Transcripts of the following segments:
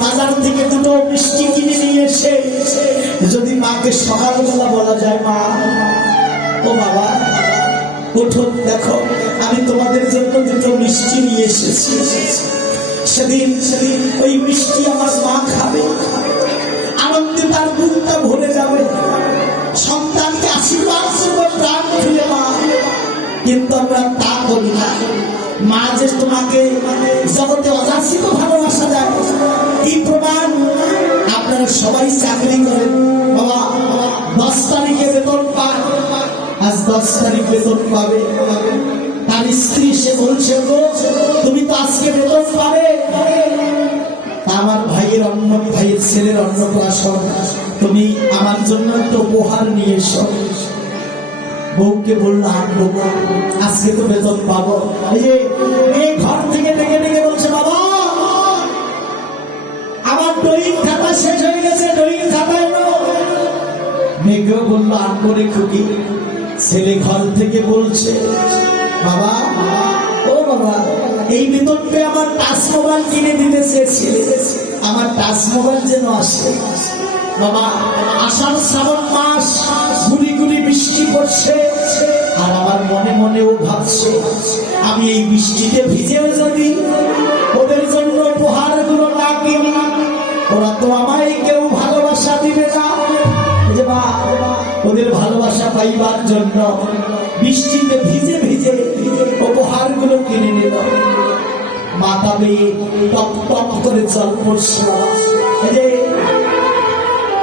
বাজার থেকে দুটো মিষ্টি কিনে নিয়ে এসে, যদি মাকে সকালবেলা বলা যায়, মা, ও বাবা উঠো দেখো, আমি তোমাদের জন্য দুটো মিষ্টি নিয়ে এসেছি। সেদিন সেদিন ওই মিষ্টি আমার মা খাবে। আনন্দে তার বুকটা ভরে যাবে। সন্তানকে আশীর্বাদ প্রাণ খুলে মা। কিন্তু আমরা তা করি না। মা যে তোমাকে জগতে অযাচিত ভালোবাসা যায় কি প্রমাণ? আপনারা সবাই চাকরি করেন। বাবা দশ তারিখে বেতন পান। আজ দশ তারিখ বেতন পাবে। তার স্ত্রী, সে বলছে তুমি তো আজকে বেতন পাবে। আমার ভাইয়ের অন্য, ভাইয়ের ছেলের তুমি আমার জন্য একটা উপহার নিয়ে এসো। বউকে বলল। আজকে তো বেতন পাবো। এই যে ঘর থেকে শেষ গেছে ড্রয়িং খাতা এলো মেয়েকেও বলল আনব রে খুকি। ছেলে ঘর থেকে বলছে, বাবা, ও বাবা, এই আমার টাচ মোবাইল কিনে দিতে আমার টাচ মোবাইল যেন আসে। বাবা শ্রাবণ মাস, গুলি গুলি বৃষ্টি পড়ছে, আর আমার মনে মনেও ভাবছে, আমি এই বৃষ্টিতে ভিজেও যদি ওদের জন্য উপহারগুলো না কিনি, ওরা তো আমায় কেউ ভালোবাসা দিবে না যে মা, ওদের ভালোবাসা পাইবার জন্য বৃষ্টিতে ভিজে ভিজে উপহারগুলো কিনে নিল। মাথা বেয়ে টপ টপ করে জল পড়ছে যে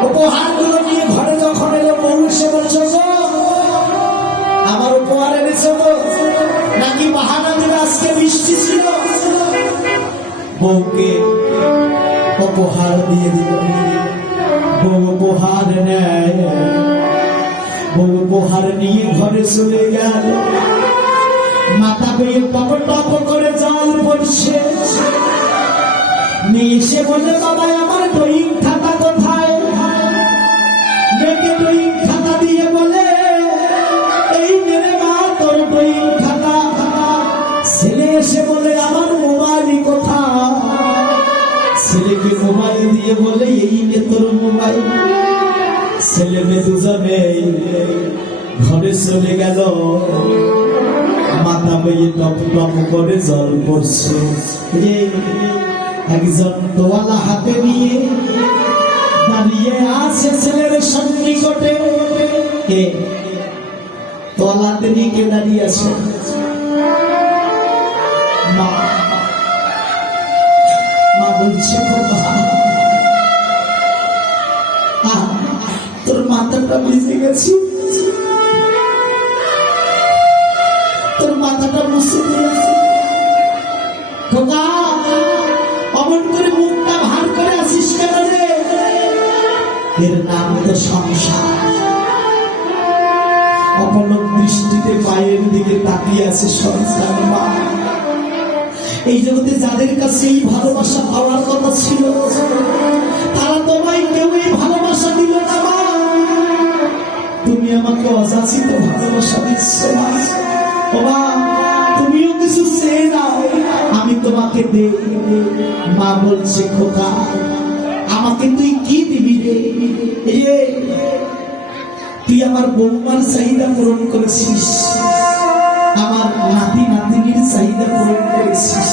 উপহারগুলো নিয়ে ঘরে যখন এলো, বউ বলছো আমার উপহার এনেছো গো। নাকি বাহানা আজকে বৃষ্টি ছিল। বউকে উপহার দিয়ে দিল। বউ উপহার নেয় ঘরে চলে গেল। মাথা বেয়ে টপ টপ করে জল পড়ছে মেয়ে এসে বলে বাবা, আমার ড্রয়িং খাতা কোথায়? মেয়েকে ড্রয়িং খাতা দিয়ে বলে, এই মেরে মা, তোর ড্রয়িং খাতা। ছেলে এসে বলে, আমার মোবাইল কোথায়? ছেলেকে মোবাইল দিয়ে বলে, এই ছেলে মেয়ে দুজনে ঘরে চলে গেল। মাথা বেয়ে টপ টপ করে জল পড়ছে। একজন তোয়ালা হাতে নিয়ে দাঁড়িয়ে আছে ছেলের সন্নিকটে। কে তোয়ালাতে নিয়ে কে দাঁড়িয়ে আছে? ভিজে গেছে তোর মাথাটা মুছে দিয়েছে খোকা, অমন করে মুখটা ভার করে আসিস কেন রে? এর নাম তো সংসার। অপলক দৃষ্টিতে মায়ের দিকে তাকিয়ে আছে এই জগতে যাদের কাছে এই ভালোবাসা পাওয়ার কথা ছিল, তারা তোমায় কেউ এই ভালোবাসা আমাকে অযাচিত ভালোবাসা দিচ্ছ মা তুমিও কিছু চেয়ে নাও। আমি তোমাকে দে মা বলছে খোকা আমাকে তুই কি দিবি রে? তুই আমার বৌমার চাহিদা পূরণ করেছিস। আমার নাতি নাতিনির চাহিদা পূরণ করেছিস।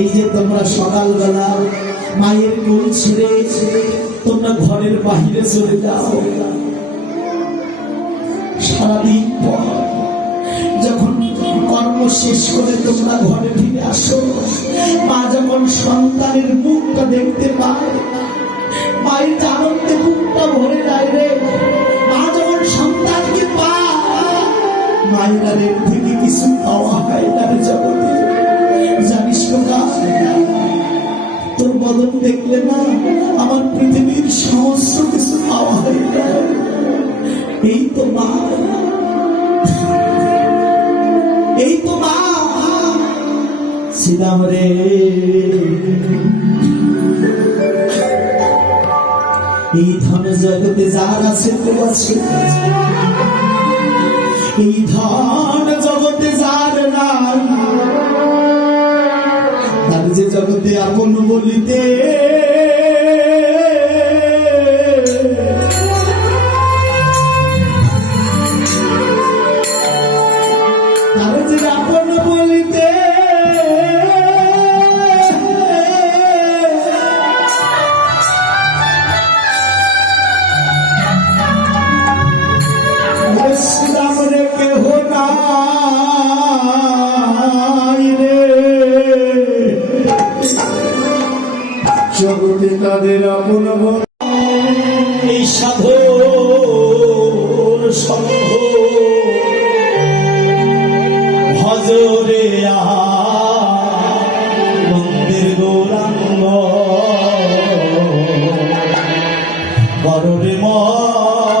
এই তোমরা সকালবেলা মায়ের কোল ছেড়ে তোমরা ঘরের বাহিরে চলে যাও। সারাদিন যখন কর্ম শেষ করে তোমরা ঘরে ফিরে আসো, মা যখন সন্তানের মুখটা দেখতে পায়, মায়ের যে মুখটা ভরে যায় রে। মা যখন সন্তানকে পায়, মায়ের আর থেকে কিছু পাওয়া হয় না জগতে। তোর বদন দেখলে না আমার পৃথিবীর সমস্ত কিছু এই তো মা, এই তো মা। ছিলাম রে এই ধন জগতে যার আছে, তোর আছে এই ধন বলিতে মররে মর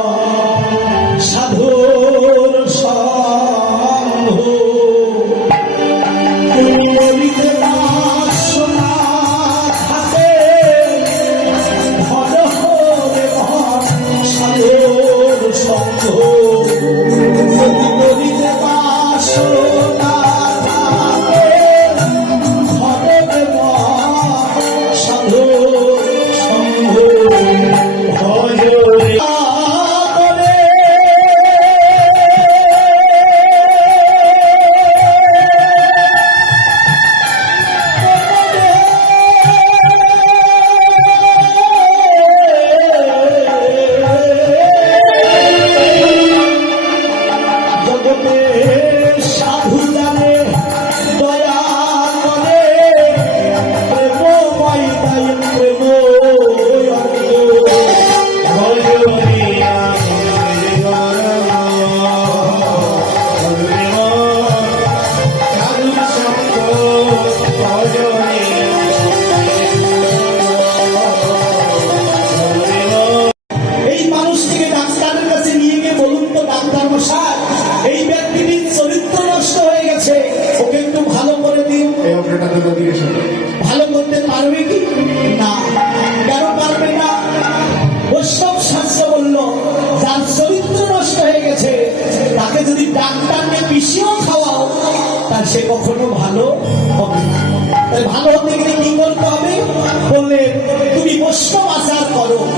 বৈষ্ণব আচার করো।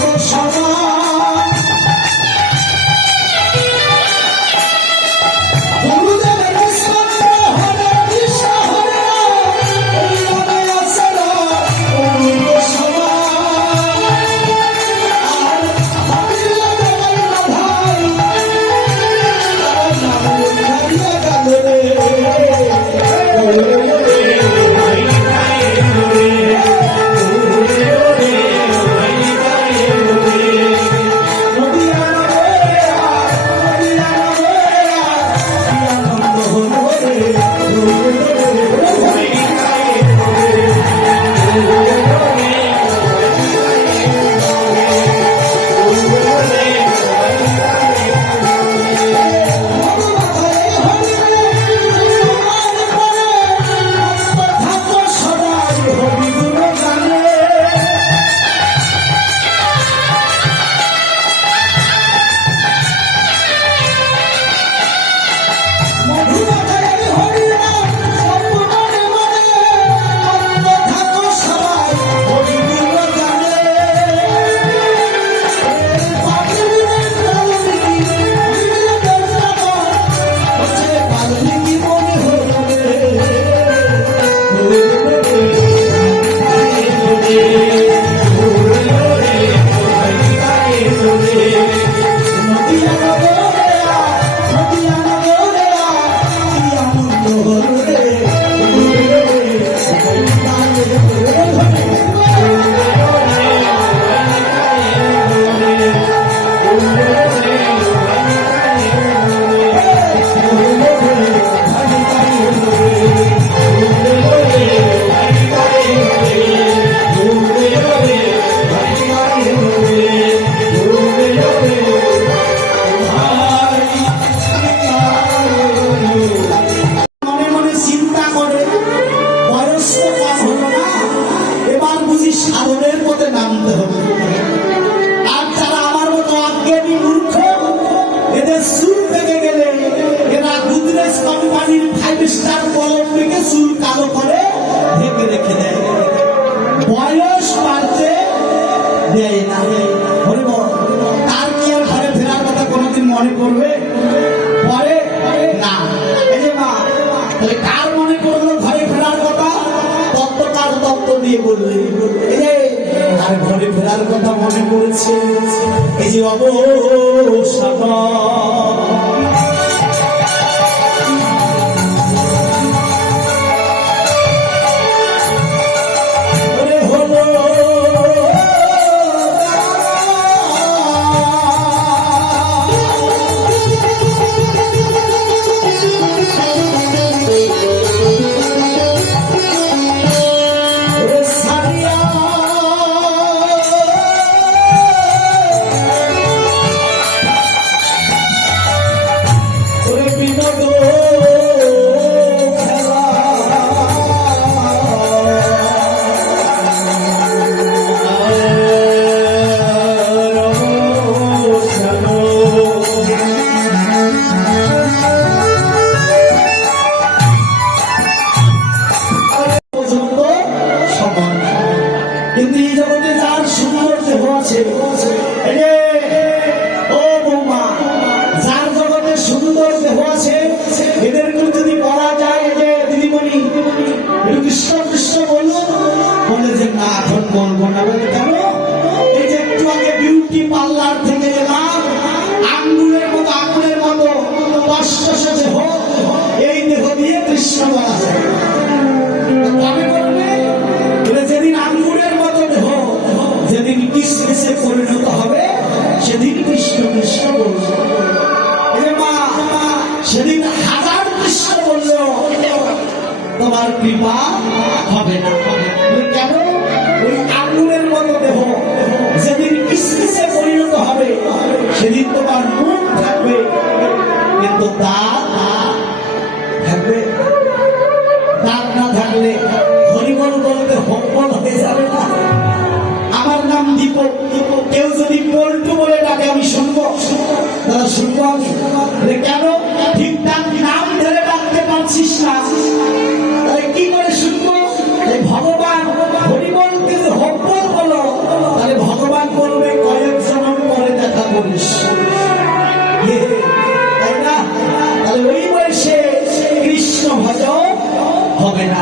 的沙 মনে করেছে। এই যে অবসাদা কৃপা হবে না। হবে না।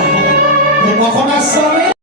কখন আসতে হবে